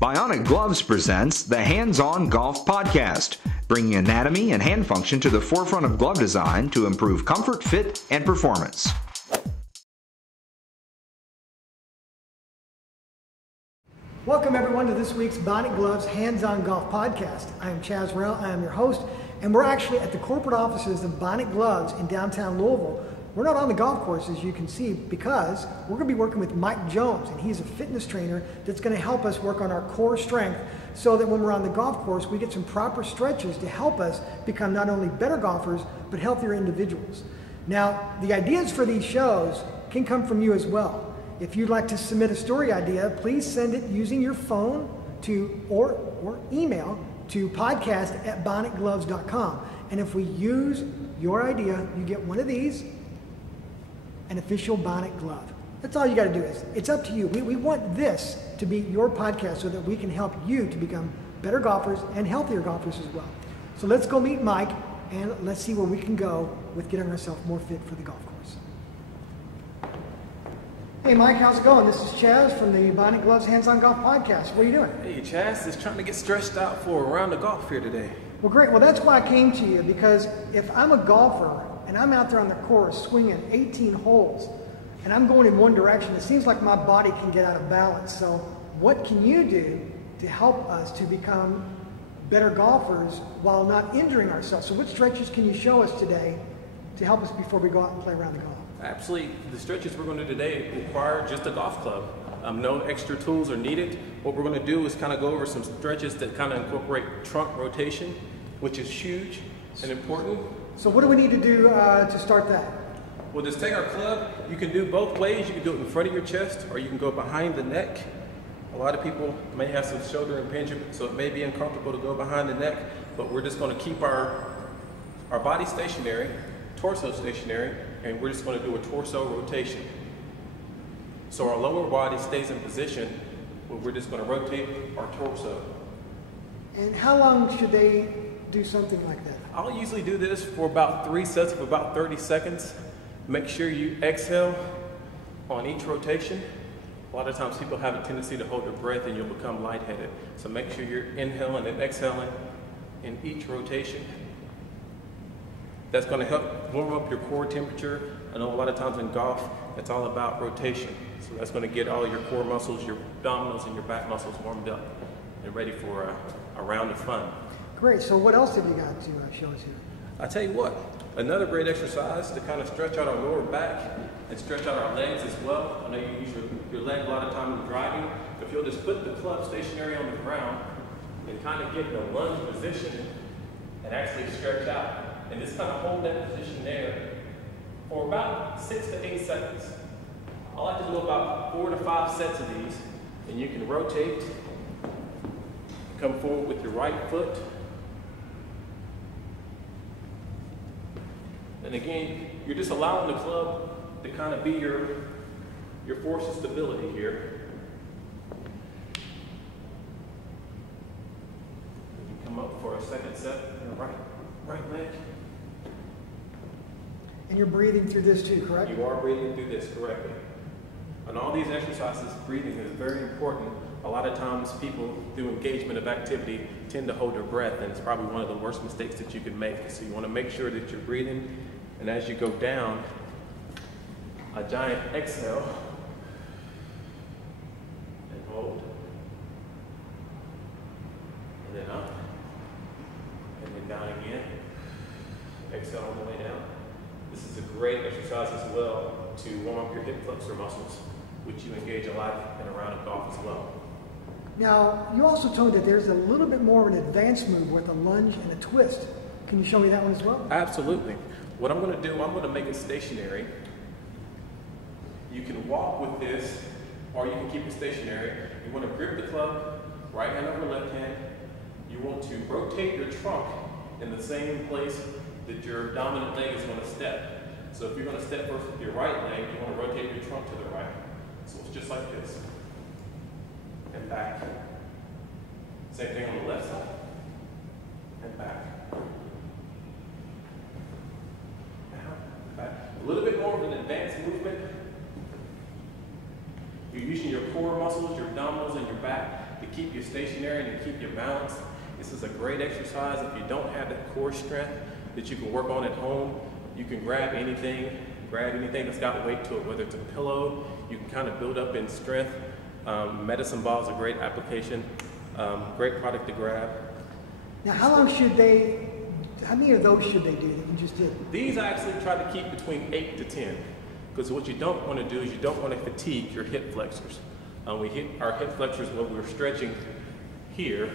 Bionic Gloves presents the Hands-On Golf Podcast, bringing anatomy and hand function to the forefront of glove design to improve comfort, fit, and performance. Welcome everyone to this week's Bionic Gloves Hands-On Golf Podcast. I am Chaz Rell, I am your host, and we're actually at the corporate offices of Bionic Gloves in downtown Louisville. We're not on the golf course, as you can see, because we're going to be working with Mike Jones, and he's a fitness trainer that's going to help us work on our core strength so that when we're on the golf course, we get some proper stretches to help us become not only better golfers, but healthier individuals. Now, the ideas for these shows can come from you as well. If you'd like to submit a story idea, please send it using your phone to or email to podcast@bionicgloves.com. And if we use your idea, you get one of these, an official Bionic glove. That's all you got to do. It's up to you. We want this to be your podcast so that we can help you to become better golfers and healthier golfers as well. So let's go meet Mike and let's see where we can go with getting ourselves more fit for the golf course. Hey Mike, how's it going? This is Chaz from the Bionic Gloves Hands-On Golf Podcast. What are you doing? Hey Chaz, just trying to get stretched out for a round of golf here today. Well great, well that's why I came to you, because if I'm a golfer and I'm out there on the course swinging 18 holes and I'm going in one direction, it seems like my body can get out of balance. So what can you do to help us to become better golfers while not injuring ourselves? So what stretches can you show us today to help us before we go out and play around the golf? Absolutely. The stretches we're going to do today require just a golf club. No extra tools are needed. What we're going to do is kind of go over some stretches that kind of incorporate trunk rotation, which is huge and important. So what do we need to do to start that? We'll just take our club. You can do both ways. You can do it in front of your chest or you can go behind the neck. A lot of people may have some shoulder impingement, so it may be uncomfortable to go behind the neck, but we're just going to keep our body stationary, torso stationary, and we're just going to do a torso rotation. So our lower body stays in position, but we're just going to rotate our torso. And how long should they do something like that? I'll usually do this for about 3 sets of about 30 seconds. Make sure you exhale on each rotation. A lot of times people have a tendency to hold their breath and you'll become lightheaded. So make sure you're inhaling and exhaling in each rotation. That's going to help warm up your core temperature. I know a lot of times in golf, it's all about rotation. So that's going to get all your core muscles, your abdominals and your back muscles warmed up and ready for a round of fun. Great. So what else have you got to show us here? I tell you what, another great exercise to kind of stretch out our lower back and stretch out our legs as well. I know you use your leg a lot of time in driving. If you'll just put the club stationary on the ground and kind of get in a lunge position and actually stretch out. And just kind of hold that position there for about 6 to 8 seconds. I like to do about 4 to 5 sets of these. And you can rotate, come forward with your right foot. And again, you're just allowing the club to kind of be your force of stability here. You come up for a second set, and right leg. And you're breathing through this too, correct? You are breathing through this correctly. On all these exercises, breathing is very important. A lot of times people, through engagement of activity, tend to hold their breath, and it's probably one of the worst mistakes that you can make. So you want to make sure that you're breathing, and as you go down, a giant exhale, and hold, and then up, and then down again. Exhale on the way down. This is a great exercise as well to warm up your hip flexor muscles, which you engage a lot in a round of golf as well. Now, you also told that there's a little bit more of an advanced move with a lunge and a twist. Can you show me that one as well? Absolutely. What I'm going to do, I'm going to make it stationary. You can walk with this, or you can keep it stationary. You want to grip the club, right hand over left hand. You want to rotate your trunk in the same place that your dominant leg is going to step. So if you're going to step first with your right leg, you want to rotate your trunk to the right. So it's just like this. And back. Same thing on the left side. And back. Now, back. A little bit more of an advanced movement. You're using your core muscles, your abdominals, and your back to keep you stationary and to keep your balance. This is a great exercise. If you don't have that core strength that you can work on at home, you can grab anything that's got weight to it, whether it's a pillow, you can kind of build up in strength. Medicine ball is a great application, great product to grab. Now, how many of those should they do that you just did? These I actually try to keep between 8 to 10, because what you don't want to do is you don't want to fatigue your hip flexors. We hit our hip flexors when we're stretching here,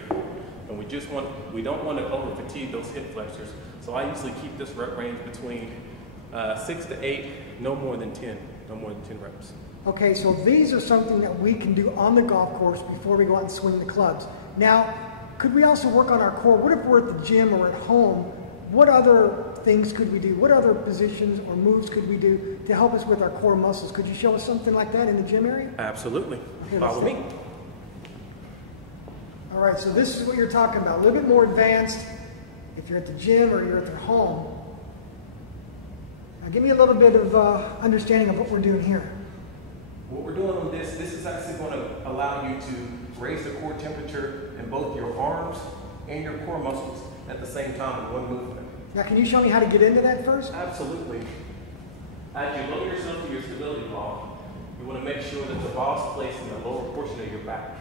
and we don't want to over fatigue those hip flexors. So I usually keep this rep range between 6 to 8, no more than 10 reps. Okay, so these are something that we can do on the golf course before we go out and swing the clubs. Now, could we also work on our core? What if we're at the gym or at home? What other things could we do? What other positions or moves could we do to help us with our core muscles? Could you show us something like that in the gym area? Absolutely. Follow me. All right, so this is what you're talking about. A little bit more advanced if you're at the gym or you're at the home. Now give me a little bit of understanding of what we're doing here. What we're doing on this is actually going to allow you to raise the core temperature in both your arms and your core muscles at the same time in one movement. Now can you show me how to get into that first? Absolutely. As you lower yourself to your stability ball, you want to make sure that the ball is placed in the lower portion of your back.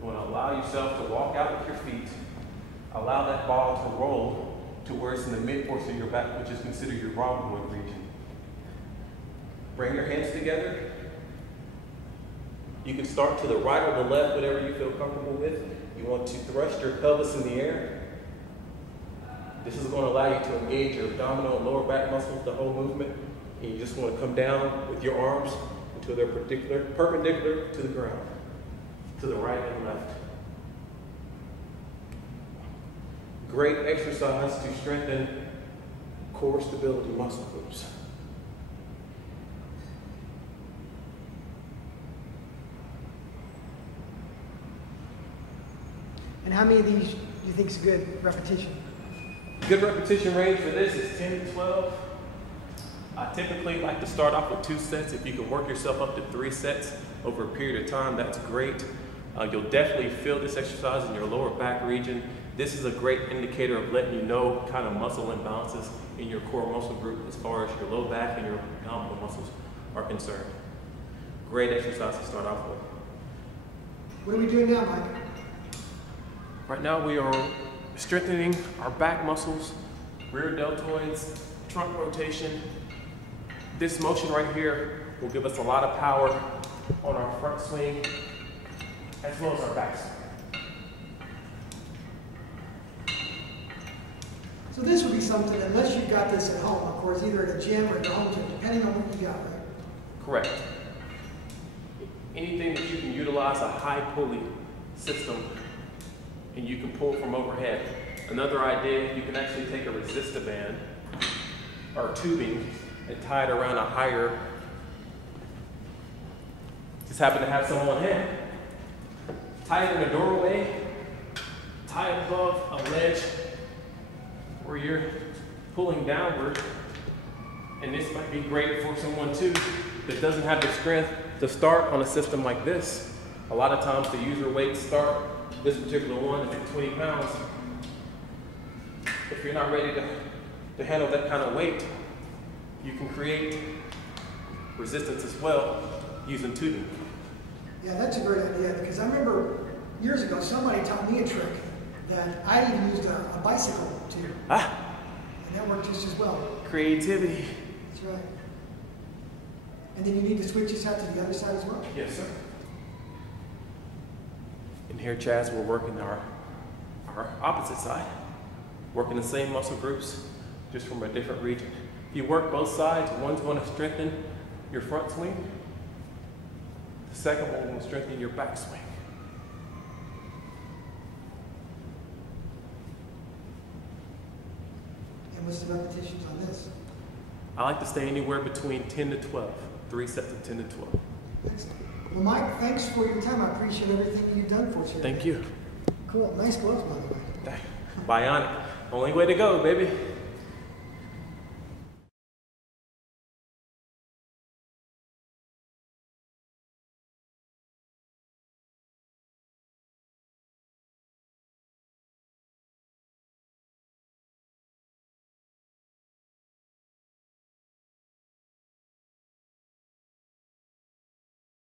You want to allow yourself to walk out with your feet, allow that ball to roll to where it's in the mid portion of your back, which is considered your rhomboid region. Bring your hands together. You can start to the right or the left, whatever you feel comfortable with. You want to thrust your pelvis in the air. This is going to allow you to engage your abdominal and lower back muscles the whole movement. And you just want to come down with your arms until they're perpendicular to the ground, to the right and left. Great exercise to strengthen core stability muscle groups. And how many of these do you think is a good repetition? Good repetition range for this is 10 to 12. I typically like to start off with 2 sets. If you can work yourself up to 3 sets over a period of time, that's great. You'll definitely feel this exercise in your lower back region. This is a great indicator of letting you know kind of muscle imbalances in your core muscle group as far as your low back and your abdominal muscles are concerned. Great exercise to start off with. What are we doing now, Mike? Right now we are strengthening our back muscles, rear deltoids, trunk rotation. This motion right here will give us a lot of power on our front swing as well as our back swing. So this would be something, unless you've got this at home, of course, either at a gym or at your home gym, depending on what you got, right? Correct. Anything that you can utilize a high pulley system and you can pull from overhead. Another idea, you can actually take a resistor band or tubing and tie it around a higher, just happen to have some on hand. Tie it in a doorway, tie it above a ledge where you're pulling downward. And this might be great for someone too that doesn't have the strength to start on a system like this. A lot of times the user weights start, this particular one is at 20 pounds. If you're not ready to handle that kind of weight, you can create resistance as well using tubing. Yeah, that's a great idea, because I remember years ago somebody taught me a trick that I even used a bicycle tube. And that worked just as well. Creativity. That's right. And then you need to switch this out to the other side as well? Yes, sir. And here, Chaz, we're working our opposite side, working the same muscle groups, just from a different region. If you work both sides, one's going to strengthen your front swing, the second one will strengthen your back swing. And what's the repetitions on this? I like to stay anywhere between 10 to 12, 3 sets of 10 to 12. Excellent. Well, Mike, thanks for your time. I appreciate everything you've done for us here. Thank you. Cool. Nice gloves, by the way. Bionic. Only way to go, baby.